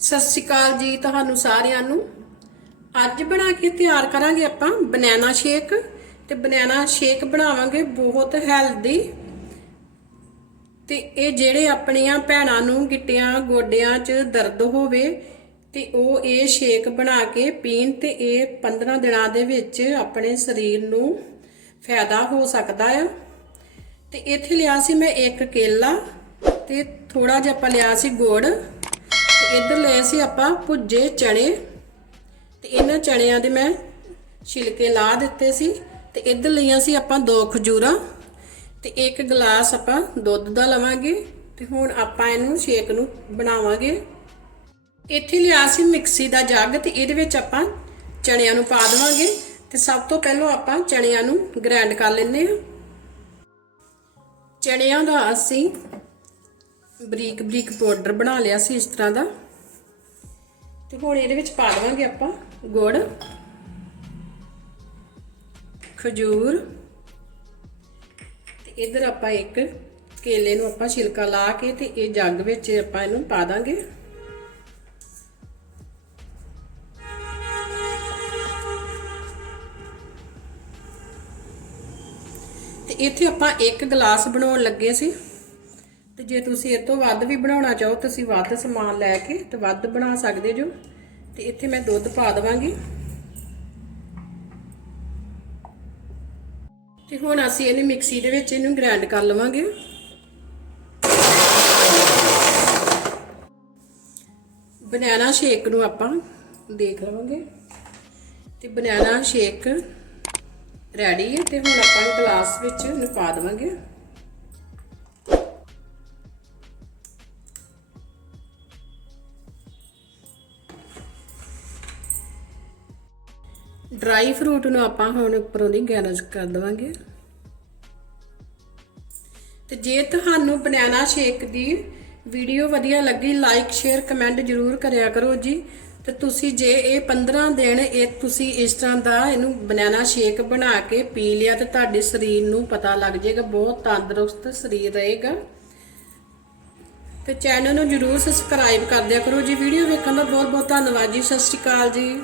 ਸਤਿ ਸ਼੍ਰੀ ਅਕਾਲ ਜੀ ਤੁਹਾਨੂੰ ਸਾਰਿਆਂ ਨੂੰ। ਅੱਜ ਬਣਾ ਕੇ ਤਿਆਰ ਕਰਾਂਗੇ ਆਪਾਂ ਬਨਾਨਾ ਸ਼ੇਕ ਤੇ ਬਨਾਨਾ ਸ਼ੇਕ ਬਣਾਵਾਂਗੇ ਬਹੁਤ ਹੈਲਦੀ। ਤੇ ਇਹ ਜਿਹੜੇ ਆਪਣੀਆਂ ਭੈਣਾਂ ਨੂੰ ਗਿੱਟਿਆਂ ਗੋਡਿਆਂ 'ਚ ਦਰਦ ਹੋਵੇ ਤੇ ਉਹ ਇਹ ਸ਼ੇਕ ਬਣਾ ਕੇ ਪੀਣ ਤੇ ਇਹ 15 ਦਿਨਾਂ ਦੇ ਵਿੱਚ ਆਪਣੇ ਸਰੀਰ ਨੂੰ ਫਾਇਦਾ ਹੋ ਸਕਦਾ ਆ। ਤੇ ਇੱਥੇ ਲਿਆ ਸੀ ਮੈਂ ਇੱਕ ਕੇਲਾ ਤੇ ਥੋੜਾ ਜਿਹਾ ਆਪਾਂ ਲਿਆ ਸੀ ਗੁੜ। ਤੇ ਇੱਧਰ ਲਏ ਸੀ ਆਪਾਂ ਭੁੱਜੇ ਚਣੇ। ਤੇ ਇਹਨਾਂ ਚਣਿਆਂ ਦੇ ਮੈਂ ਛਿਲਕੇ ਲਾ ਦਿੱਤੇ ਸੀ। ਤੇ ਇੱਧਰ ਲਈਆਂ ਸੀ ਆਪਾਂ ਦੋ ਖਜੂਰਾਂ। ਤੇ ਇੱਕ ਗਲਾਸ ਆਪਾਂ ਦੁੱਧ ਦਾ ਲਵਾਂਗੇ। ਤੇ ਹੁਣ ਆਪਾਂ ਇਹਨੂੰ ਸ਼ੇਕ ਨੂੰ ਬਣਾਵਾਂਗੇ। ਇੱਥੇ ਲਿਆ ਸੀ ਮਿਕਸੀ ਦਾ ਜੱਗ ਤੇ ਇਹਦੇ ਵਿੱਚ ਆਪਾਂ ਚਣਿਆਂ ਨੂੰ ਪਾ ਦੇਵਾਂਗੇ। ਤੇ ਸਭ ਤੋਂ ਪਹਿਲਾਂ ਆਪਾਂ ਚਣਿਆਂ ਨੂੰ ਗ੍ਰਾਈਂਡ ਕਰ ਲੈਂਦੇ ਹਾਂ। ਚਣਿਆਂ ਦਾ ਅਸੀਂ ਬਰੀਕ ਬਰੀਕ ਪਾਊਡਰ ਬਣਾ ਲਿਆ ਸੀ ਇਸ ਤਰ੍ਹਾਂ ਦਾ। ਤੇ ਹੁਣ ਇਹਦੇ ਵਿੱਚ ਪਾ ਦੇਵਾਂਗੇ ਆਪਾਂ ਗੁੜ, ਖਜੂਰ। ਤੇ ਇਧਰ ਆਪਾਂ ਇੱਕ ਕੇਲੇ ਨੂੰ ਆਪਾਂ ਛਿਲਕਾ ਲਾ ਕੇ ਤੇ ਇਹ ਜੱਗ ਵਿੱਚ ਆਪਾਂ ਇਹਨੂੰ ਪਾ ਦਾਂਗੇ। ਤੇ ਇੱਥੇ ਆਪਾਂ ਇੱਕ ਗਲਾਸ ਬਣਾਉਣ ਲੱਗੇ ਸੀ। ਤੇ ਜੇ ਤੁਸੀਂ ਇਹ ਤੋਂ ਵੱਧ ਵੀ ਬਣਾਉਣਾ ਚਾਹੋ, ਤੁਸੀਂ ਵੱਧ ਸਮਾਨ ਲੈ ਕੇ ਤੇ ਵੱਧ ਬਣਾ ਸਕਦੇ ਜੋ। ਤੇ ਇੱਥੇ ਮੈਂ ਦੁੱਧ ਪਾ ਦਵਾਂਗੀ। ਤੇ ਹੁਣ ਅਸੀਂ ਇਹਨੂੰ ਮਿਕਸੀ ਦੇ ਵਿੱਚ ਇਹਨੂੰ ਗ੍ਰਾਈਂਡ ਕਰ ਲਵਾਂਗੇ। ਬਨਾਨਾ ਸ਼ੇਕ ਨੂੰ ਆਪਾਂ ਦੇਖ ਲਵਾਂਗੇ। ਤੇ ਬਨਾਨਾ ਸ਼ੇਕ ਰੈਡੀ ਹੈ ਤੇ ਹੁਣ ਆਪਾਂ ਗਲਾਸ ਵਿੱਚ ਇਹਨੂੰ ਪਾ ਦੇਵਾਂਗੇ। ਡਰਾਈ ਫਰੂਟ ਨੂੰ ਆਪਾਂ ਹੁਣ ਉੱਪਰੋਂ ਦੀ ਗੈਰਜ ਕਰ ਦਵਾਂਗੇ। ਤੇ ਜੇ ਤੁਹਾਨੂੰ ਬਨਾਨਾ ਸ਼ੇਕ ਦੀ ਵੀਡੀਓ ਵਧੀਆ ਲੱਗੀ ਲਾਈਕ ਸ਼ੇਅਰ ਕਮੈਂਟ ਜਰੂਰ ਕਰਿਆ ਕਰੋ ਜੀ। ਤੇ ਤੁਸੀਂ ਜੇ ਇਹ 15 ਦਿਨ ਇਹ ਤੁਸੀਂ ਇਸ ਤਰ੍ਹਾਂ ਦਾ ਇਹਨੂੰ ਬਨਾਨਾ ਸ਼ੇਕ ਬਣਾ ਕੇ ਪੀ ਲਿਆ ਤੇ ਤੁਹਾਡੇ ਸਰੀਰ ਨੂੰ ਪਤਾ ਲੱਗ ਜਾਏਗਾ, ਬਹੁਤ ਤੰਦਰੁਸਤ ਸਰੀਰ ਰਹੇਗਾ। ਤੇ ਚੈਨਲ ਨੂੰ ਜਰੂਰ ਸਬਸਕ੍ਰਾਈਬ ਕਰ ਦਿਆ ਕਰੋ ਜੀ। ਵੀਡੀਓ ਵੇਖਣ ਦਾ ਬਹੁਤ ਬਹੁਤ ਧੰਨਵਾਦ ਜੀ। ਸਤਿ ਸ਼੍ਰੀ ਅਕਾਲ ਜੀ।